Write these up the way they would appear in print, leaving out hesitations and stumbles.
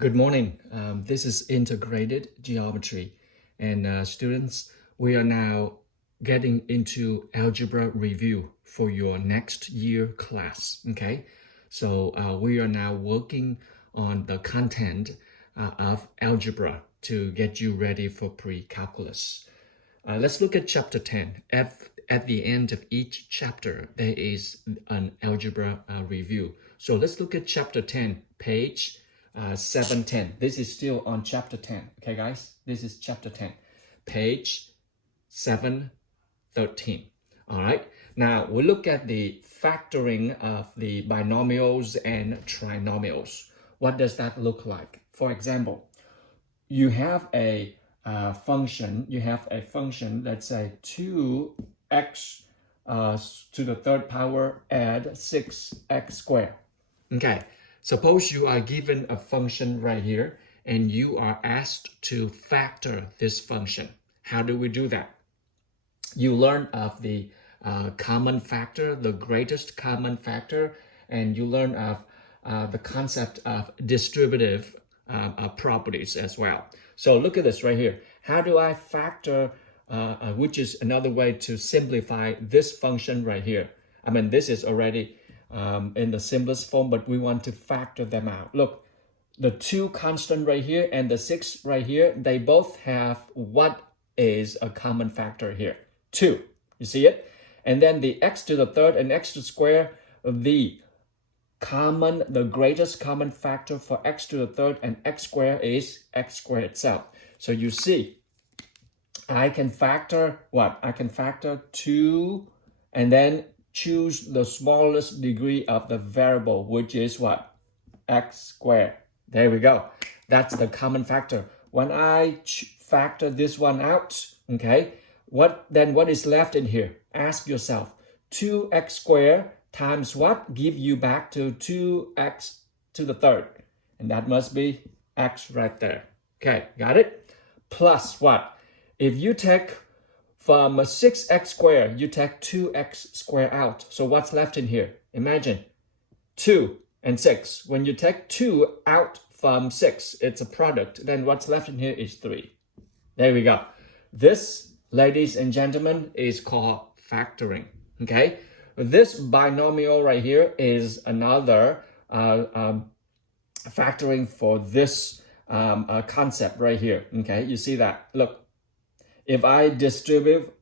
Good morning. This is integrated geometry. And students, we are now getting into algebra review for your next year class. Okay, so we are now working on the content of algebra to get you ready for pre-calculus. Let's look at chapter 10. At the end of each chapter, there is an algebra review. So let's look at chapter 10, page 710. This is still on chapter 10. Okay, guys? This is chapter 10, page 713. All right. Now we look at the factoring of the binomials and trinomials. What does that look like? For example, you have a function. Let's say 2x to the third power add 6x squared. Okay, suppose you are given a function right here and you are asked to factor this function. How do we do that? You learn of the common factor, the greatest common factor, and you learn of the concept of distributive properties as well. So look at this right here. How do I factor, which is another way to simplify this function right here? I mean, this is already in the simplest form, but we want to factor them out. Look, the 2 constant right here and the 6 right here, they both have what is a common factor here? 2. You see it? And then the x to the third and x to the square, the greatest common factor for x to the third and x squared is x squared itself. So you see, I can factor what? I can factor 2 and then choose the smallest degree of the variable, which is what? X squared. There we go. That's the common factor. When I factor this one out, okay, what is left in here? Ask yourself, 2x squared times what give you back to 2x to the third? And that must be x right there. Okay, got it? Plus what? If you take from 6x squared, you take 2x squared out. So what's left in here? Imagine 2 and 6. When you take 2 out from 6, it's a product. Then what's left in here is 3. There we go. This, ladies and gentlemen, is called factoring. Okay? This binomial right here is another factoring for this concept right here. Okay, you see that? Look, if I distribute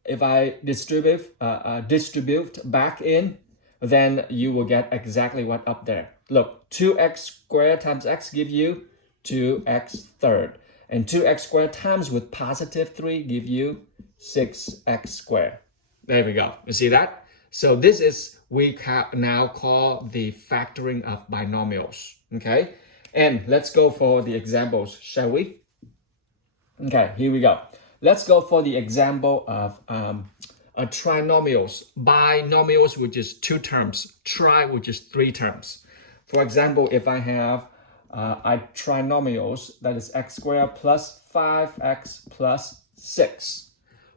back in, then you will get exactly what up there. Look, 2x squared times x give you 2x third, and 2x squared times with positive 3 give you 6x squared. There we go. You see that? So this is we now call the factoring of binomials. Okay, and let's go for the examples, shall we? Okay, here we go. Let's go for the example of trinomials. Binomials, which is 2 terms. Tri, which is 3 terms. For example, if I have trinomials, that is x squared plus 5x plus 6.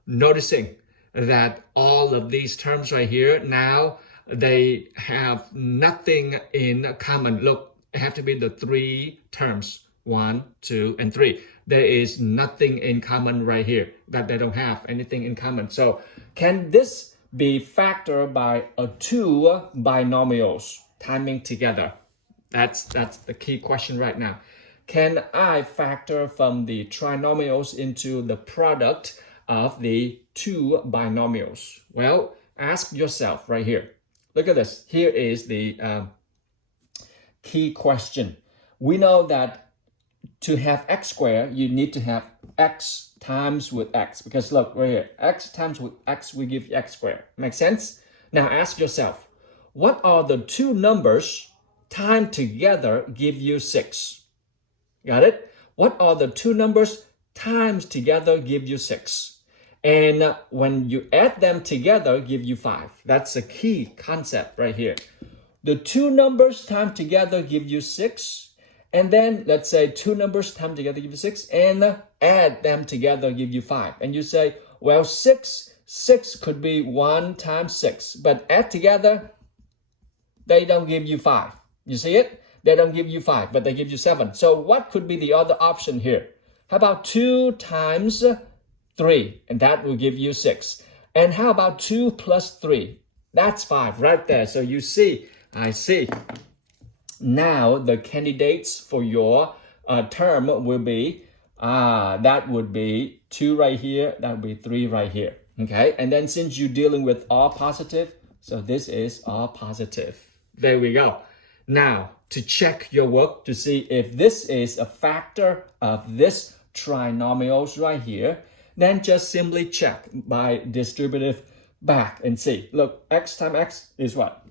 Noticing that all of these terms right here, now they have nothing in common. Look, it have to be the 3 terms, 1, 2, and 3. There is nothing in common right here, that they don't have anything in common. So can this be factored by 2 binomials timing together? That's the key question right now. Can I factor from the trinomials into the product of the 2 binomials? Well, ask yourself right here. Look at this. Here is the key question. We know that to have x squared, you need to have x times with x. Because look, right here, x times with x will give you x squared. Make sense? Now ask yourself, what are the 2 numbers timed together give you 6? Got it? What are the 2 numbers times together give you 6? And when you add them together, give you 5. That's a key concept right here. The 2 numbers timed together give you 6. And then let's say 2 numbers timed together give you 6. And add them together give you 5. And you say, well, 6 could be 1 times 6. But add together, they don't give you 5. You see it? They don't give you 5, but they give you 7. So what could be the other option here? How about 2 times 3? And that will give you 6. And how about 2 plus 3? That's 5 right there. So you see, I see. Now the candidates for your term will be, that would be 2 right here, that would be 3 right here. Okay, and then since you're dealing with all positive, so this is all positive. There we go. Now, to check your work to see if this is a factor of this trinomials right here, then just simply check by distributive back and see. Look, x times x is what?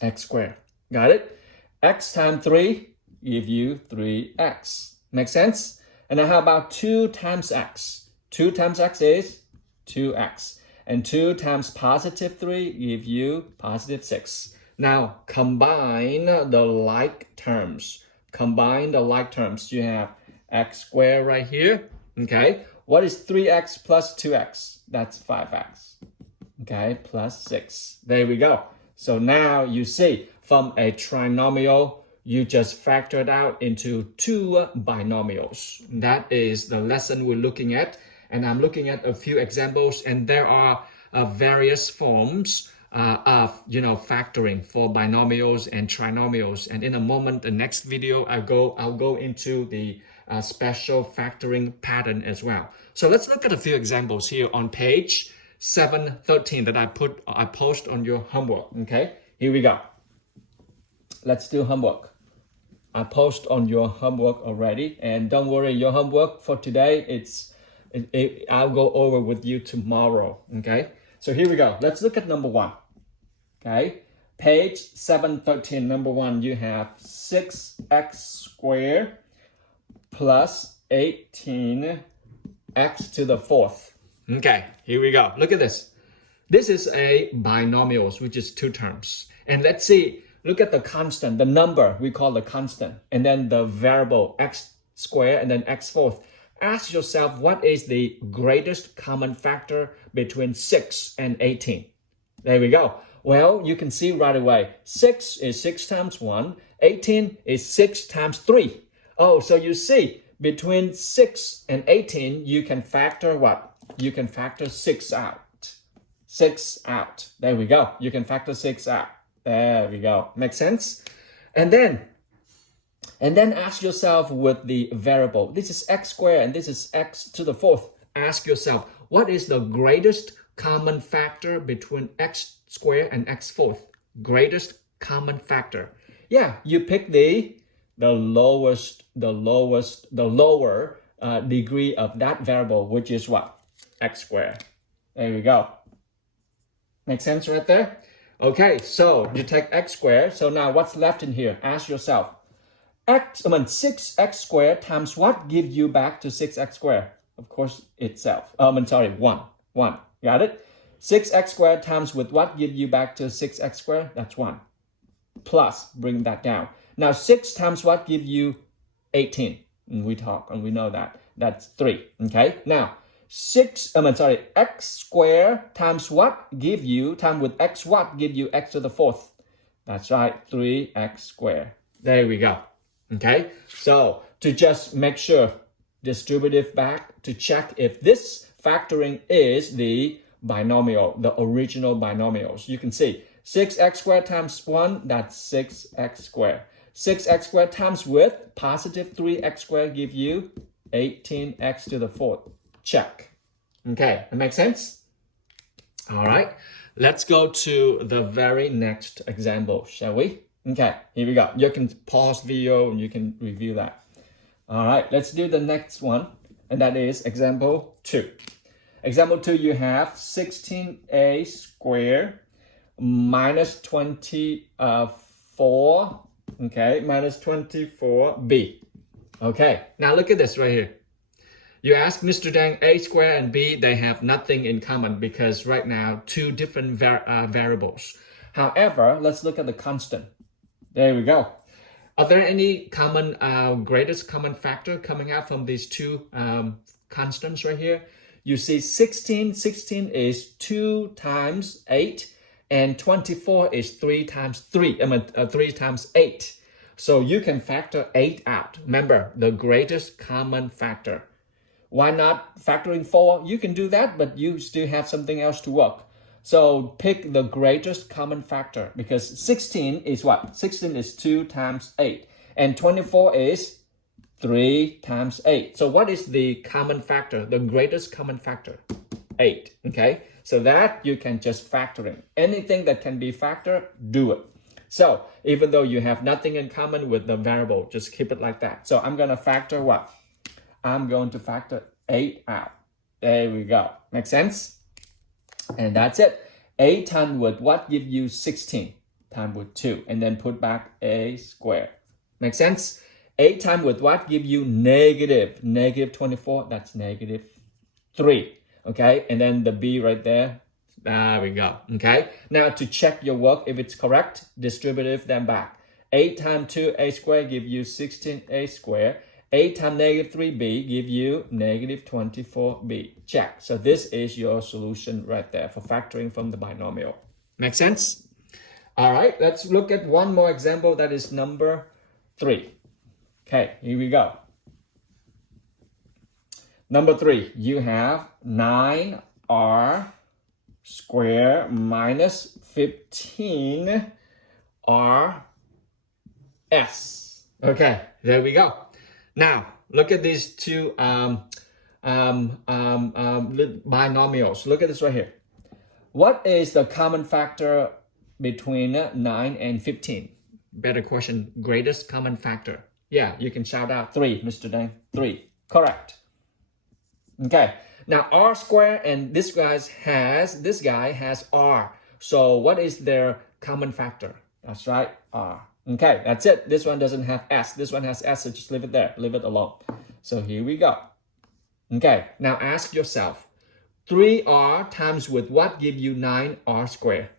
X squared. Got it? X times 3 give you 3x. Make sense? And then how about 2 times x? 2 times x is 2x. And 2 times positive 3 give you positive 6. Now, combine the like terms. Combine the like terms. You have x squared right here. Okay? What is 3x plus 2x? That's 5x. Okay? Plus 6. There we go. So now you see, from a trinomial, you just factor it out into 2 binomials. That is the lesson we're looking at. And I'm looking at a few examples, and there are various forms of factoring for binomials and trinomials. And in a moment, the next video, I'll go into the special factoring pattern as well. So let's look at a few examples here on page 713 that I post on your homework. Okay, here we go. Let's do homework. I post on your homework already, and don't worry, your homework for today, I'll go over with you tomorrow. Okay, so here we go. Let's look at number 1. Okay, page 713, number 1, you have 6x squared plus 18x to the 4th. Okay, here we go. Look at this. This is a binomial, which is 2 terms. And let's see, look at the constant, the number we call the constant, and then the variable x squared and then x fourth. Ask yourself, what is the greatest common factor between 6 and 18? There we go. Well, you can see right away, 6 is 6 times 1, 18 is 6 times 3. Oh, so you see, between 6 and 18, you can factor what? You can factor 6 out. 6 out. There we go. You can factor 6 out. There we go. Make sense? And then ask yourself with the variable. This is x squared and this is x to the 4th. Ask yourself, what is the greatest common factor between x squared and x fourth? Greatest common factor. Yeah, you pick the lower degree of that variable, which is what? X squared. There we go. Make sense right there? Okay, so you take x squared. So now what's left in here? Ask yourself, 6x squared times what give you back to 6x squared? Of course, itself. 1. Got it? 6x squared times with what give you back to 6x squared? That's 1. Plus, bring that down. Now, 6 times what give you 18? And we talk and we know that. That's 3. Okay? Now, x squared times what give you, time with x what give you x to the 4th? That's right, 3x squared. There we go. Okay? So, to just make sure, distributive back to check if this factoring is the binomial, the original binomials. You can see 6x squared times 1, that's 6x squared. 6x squared times with positive 3x squared give you 18x to the 4th. Check. Okay, that makes sense? All right, let's go to the very next example, shall we? Okay, here we go. You can pause video and you can review that. All right, let's do the next one, and that is example 2. Example 2, you have 16a squared minus 24, okay, minus 24b. Okay, now look at this right here. You ask Mr. Deng, a squared and b, they have nothing in common because right now, 2 different variables. However, let's look at the constant. There we go. Are there any common, greatest common factor coming out from these 2 constants right here? You see 16 is 2 times 8, and 24 is 3 times 8. So you can factor 8 out. Remember, the greatest common factor. Why not factoring 4? You can do that, but you still have something else to work. So pick the greatest common factor, because 16 is what? 16 is 2 times 8. And 24 is 3 times 8. So what is the common factor? The greatest common factor? 8. Okay? So that you can just factor in. Anything that can be factored, do it. So even though you have nothing in common with the variable, just keep it like that. So I'm going to factor what? I'm going to factor 8 out. There we go. Make sense? And that's it. 8 times with what give you 16? Times with 2. And then put back a square. Make sense? 8 times with what give you negative 24? That's negative 3. Okay? And then the b right there. There we go. Okay? Now to check your work, if it's correct, distributive, then back. 8 times 2a squared give you 16a squared. 8 times negative 3b give you negative 24b. Check. So this is your solution right there for factoring from the binomial. Make sense? All right, let's look at one more example. That is number 3. Okay, here we go. Number 3, you have 9r squared minus 15rs. Okay, there we go. Now, look at these two binomials. Look at this right here. What is the common factor between 9 and 15? Better question, greatest common factor. Yeah, you can shout out 3, Mr. Deng. 3, correct. Okay, now r squared and this guy has r. So what is their common factor? That's right, r. Okay, that's it. This one doesn't have s. This one has s, so just leave it there. Leave it alone. So here we go. Okay, now ask yourself, 3r times with what give you 9r squared?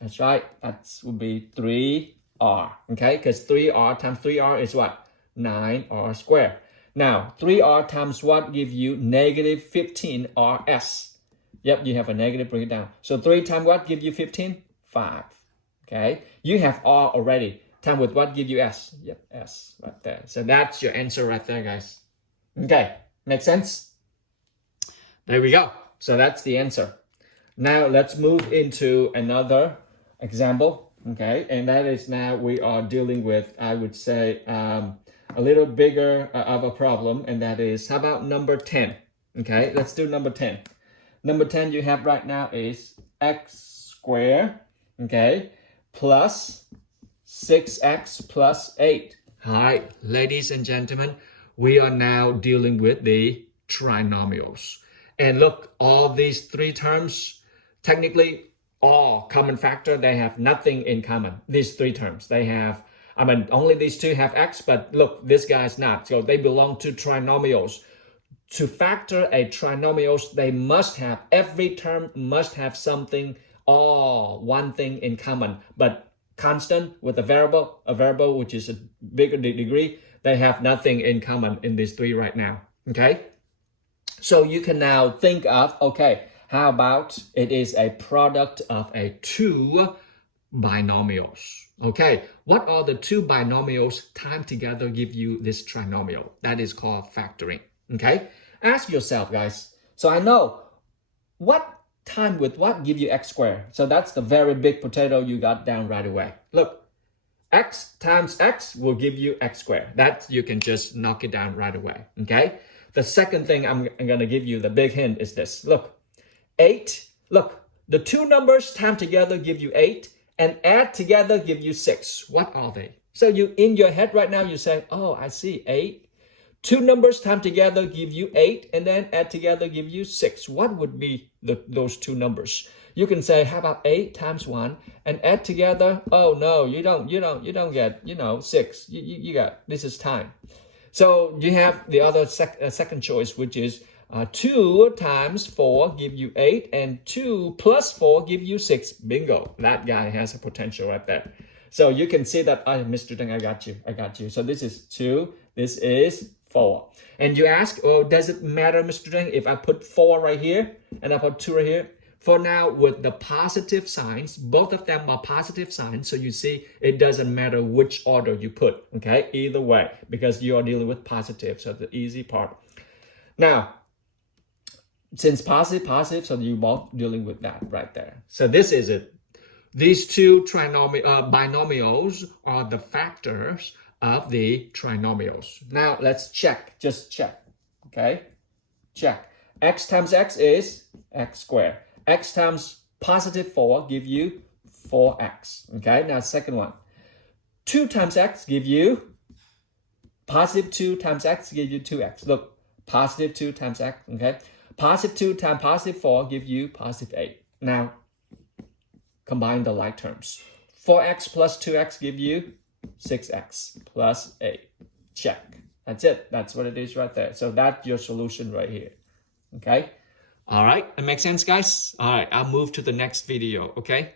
That's right, that would be 3r. Okay, because 3r times 3r is what? 9r squared. Now, 3r times what give you negative 15rs? Yep, you have a negative, bring it down. So 3 times what give you 15? 5. Okay, you have r already. Time with what give you s? Yep, s right there. So that's your answer right there, guys. Okay, make sense? There we go. So that's the answer. Now let's move into another example. Okay, and that is now we are dealing with, I would say, a little bigger of a problem, and that is, how about number 10? Okay, let's do number 10. Number 10 you have right now is x squared, okay, plus 6x plus 8. Hi, ladies and gentlemen, we are now dealing with the trinomials. And look, all these 3 terms, technically all common factor, they have nothing in common. These 3 terms, they have, I mean, only these 2 have x, but look, this guy's not. So they belong to trinomials. To factor a trinomials, they must have, every term must have something, one thing in common. But constant with a variable which is a bigger degree, they have nothing in common in these 3 right now. Okay, so you can now think of, okay, how about it is a product of a 2 binomials. Okay, what are the 2 binomials timed together give you this trinomial? That is called factoring. Okay, ask yourself, guys. So I know what time with what give you x squared. So that's the very big potato you got down right away. Look, x times x will give you x squared. That you can just knock it down right away. Okay. The second thing I'm going to give you, the big hint, is this. Look, 8. Look, the 2 numbers timed together give you 8, and add together give you 6. What are they? So you in your head right now you say, oh, I see 8. 2 numbers timed together give you 8, and then add together give you 6. What would be those 2 numbers? You can say, how about 8 times 1 and add together? Oh no, you don't get 6. You got, this is time. So you have the other second choice, which is 2 times 4 give you 8, and 2 plus 4 give you 6. Bingo, that guy has a potential right there. So you can see that, Mr. Deng, I got you. So this is 2, this is 4. And you ask, oh, does it matter, Mr. Deng, if I put 4 right here and I put 2 right here? For now, with the positive signs, both of them are positive signs. So you see, it doesn't matter which order you put, okay? Either way, because you are dealing with positive, so the easy part. Now, since positive, so you both dealing with that right there. So this is it. These two binomials are the factors of the trinomials. Now let's check, just check, okay? Check. X times x is x squared. X times positive 4 give you 4x, okay? Now second one. 2 times x give you, positive 2 times x give you 2x. Look, positive 2 times x, okay? Positive 2 times positive 4 give you positive 8. Now, combine the like terms. 4x plus 2x give you 6x plus 8. Check. That's it. That's what it is right there. So that's your solution right here. Okay? All right. It makes sense, guys? All right. I'll move to the next video. Okay?